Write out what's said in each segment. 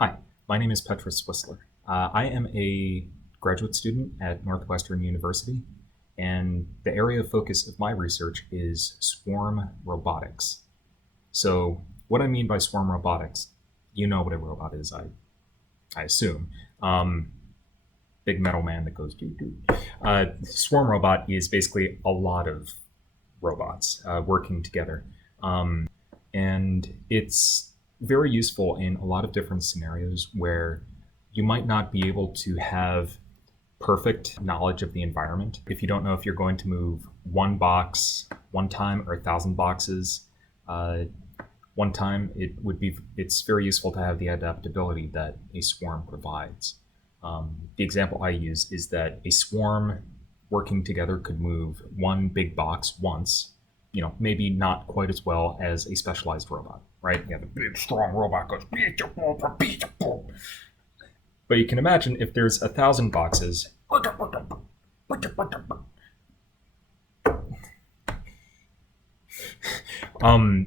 Hi, my name is Petras Whistler. I am a graduate student at Northwestern University, and the area of focus of my research is swarm robotics. So, what I mean by swarm robotics, you know what a robot is, I assume. Big metal man that goes doo doo. Swarm robot is basically a lot of robots working together. And it's very useful in a lot of different scenarios where you might not be able to have perfect knowledge of the environment. If you don't know if you're going to move one box one time or 1,000 boxes one time, it's very useful to have the adaptability that a swarm provides. The example I use is that a swarm working together could move one big box once, maybe not quite as well as a specialized robot, right? You have a big, strong robot goes, but you can imagine if there's 1,000 boxes,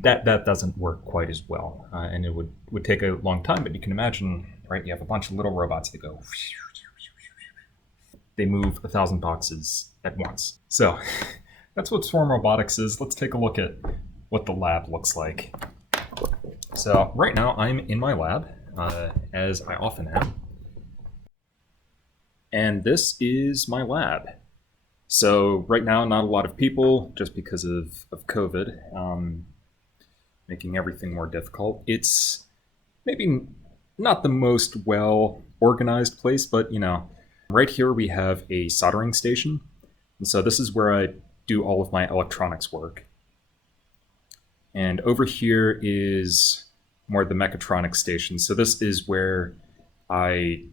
that doesn't work quite as well, and it would take a long time. But you can imagine, right? You have a bunch of little robots that go, they move 1,000 boxes at once. So that's what swarm robotics is. Let's take a look at what the lab looks like. So right now I'm in my lab, as I often am. And this is my lab. So right now, not a lot of people, just because of COVID, making everything more difficult. It's maybe not the most well-organized place, but right here we have a soldering station. And so this is where I do all of my electronics work. And over here is more the Mechatronics Station. So this is where I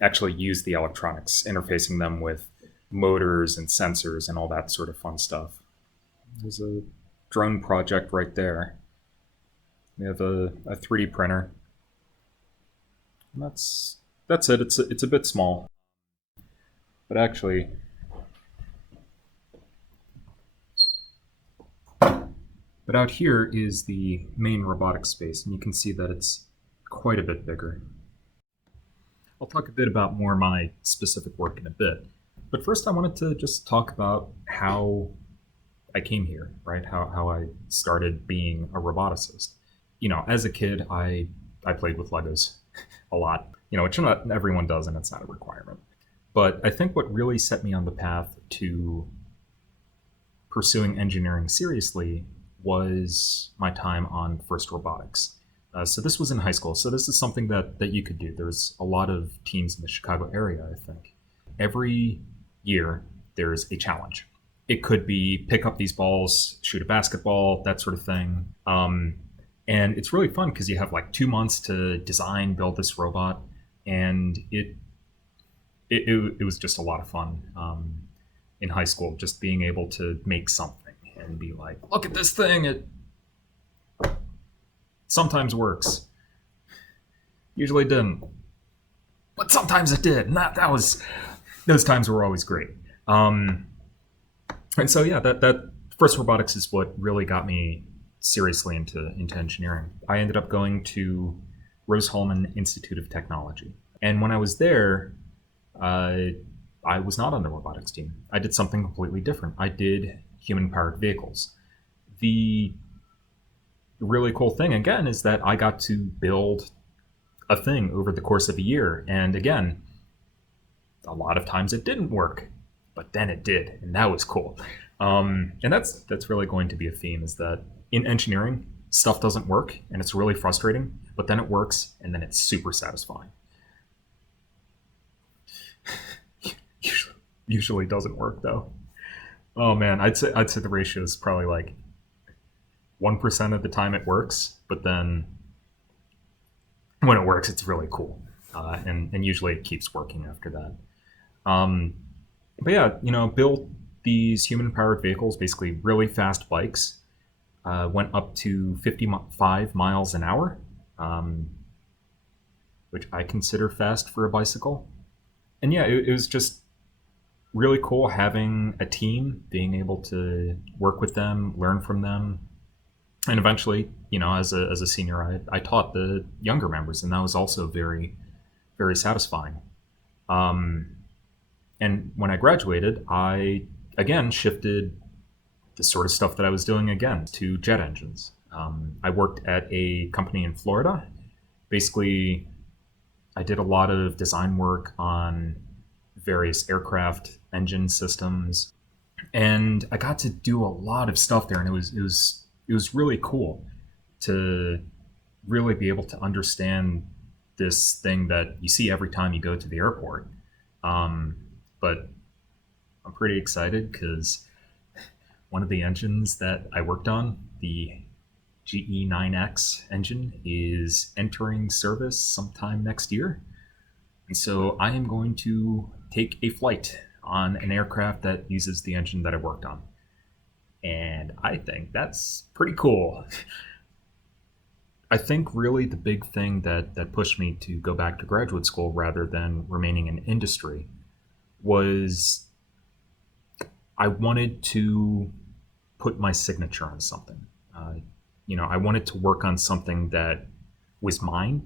actually use the electronics, interfacing them with motors and sensors and all that sort of fun stuff. There's a drone project right there. We have a 3D printer. And that's it. It's a bit small. But actually, out here is the main robotics space, and you can see that it's quite a bit bigger. I'll talk a bit about more of my specific work in a bit. But first I wanted to just talk about how I came here, right? How I started being a roboticist. As a kid, I played with Legos a lot, which not everyone does, and it's not a requirement. But I think what really set me on the path to pursuing engineering seriously was my time on First Robotics. So this was in high school. So this is something that you could do. There's a lot of teams in the Chicago area, I think. Every year, there's a challenge. It could be pick up these balls, shoot a basketball, that sort of thing. And it's really fun because you have like 2 months to design, build this robot. And it was just a lot of fun in high school, just being able to make something and be like, look at this thing. It sometimes works. Usually didn't. But sometimes it did. And those times were always great. And so, yeah, that First Robotics is what really got me seriously into engineering. I ended up going to Rose-Hulman Institute of Technology. And when I was there, I was not on the robotics team. I did something completely different. I did human-powered vehicles. The really cool thing, again, is that I got to build a thing over the course of a year. And again, a lot of times it didn't work, but then it did, and that was cool. And that's really going to be a theme, is that in engineering, stuff doesn't work, and it's really frustrating, but then it works, and then it's super satisfying. Usually doesn't work, though. Oh man, I'd say the ratio is probably like 1% of the time it works, but then when it works, it's really cool. And usually it keeps working after that. But yeah, built these human-powered vehicles, basically really fast bikes, went up to 55 miles an hour, which I consider fast for a bicycle. And yeah, it was just really cool having a team, being able to work with them, learn from them, and eventually as a senior, I taught the younger members, and that was also very, very satisfying. Um, and when I graduated, I again shifted the sort of stuff that I was doing again to jet engines. I worked at a company in Florida. Basically, I did a lot of design work on various aircraft engine systems, and I got to do a lot of stuff there, and it was really cool to really be able to understand this thing that you see every time you go to the airport. But I'm pretty excited because one of the engines that I worked on, the GE9X engine, is entering service sometime next year. And so I am going to take a flight on an aircraft that uses the engine that I worked on. And I think that's pretty cool. I think really the big thing that pushed me to go back to graduate school rather than remaining in industry was I wanted to put my signature on something. I wanted to work on something that was mine,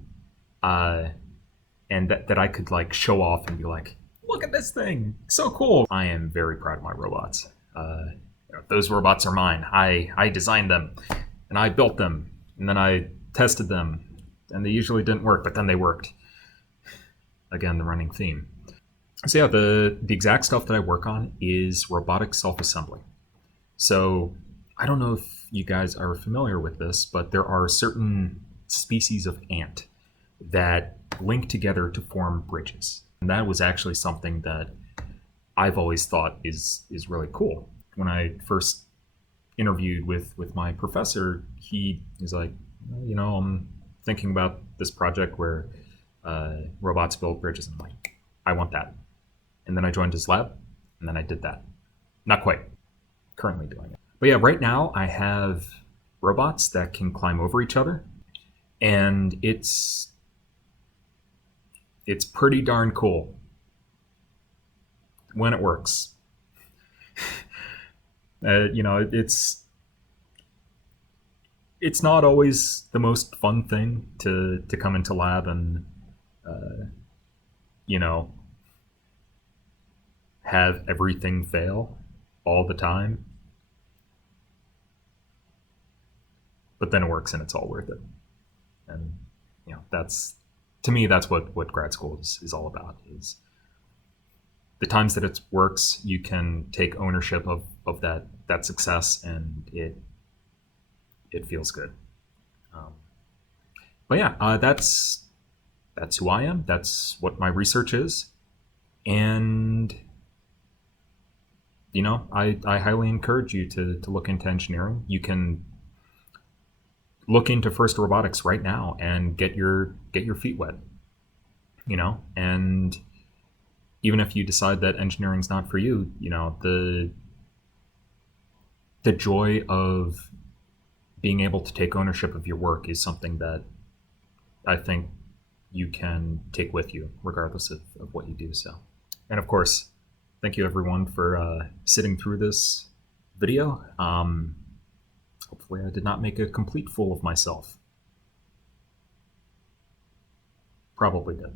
and that I could like show off and be like, look at this thing, so cool. I am very proud of my robots. Those robots are mine. I designed them, and I built them, and then I tested them, and they usually didn't work, but then they worked. Again, the running theme. So yeah, the exact stuff that I work on is robotic self-assembling. So I don't know if you guys are familiar with this, but there are certain species of ant that link together to form bridges. And that was actually something that I've always thought is really cool. When I first interviewed with my professor, he was like, I'm thinking about this project where robots build bridges. And I'm like, I want that. And then I joined his lab, and then I did that. Not quite. Currently doing it. But yeah, right now I have robots that can climb over each other, and it's pretty darn cool when it works. It's not always the most fun thing to come into lab and have everything fail all the time, but then it works and it's all worth it. And that's, to me, that's what grad school is all about. Is the times that it works, you can take ownership of that success, and it feels good. But yeah, that's who I am. That's what my research is, and I highly encourage you to look into engineering. You can look into FIRST Robotics right now and get your feet wet. And even if you decide that engineering's not for you, the joy of being able to take ownership of your work is something that I think you can take with you regardless of what you do. So, and of course, thank you everyone for sitting through this video. Hopefully I did not make a complete fool of myself. Probably did.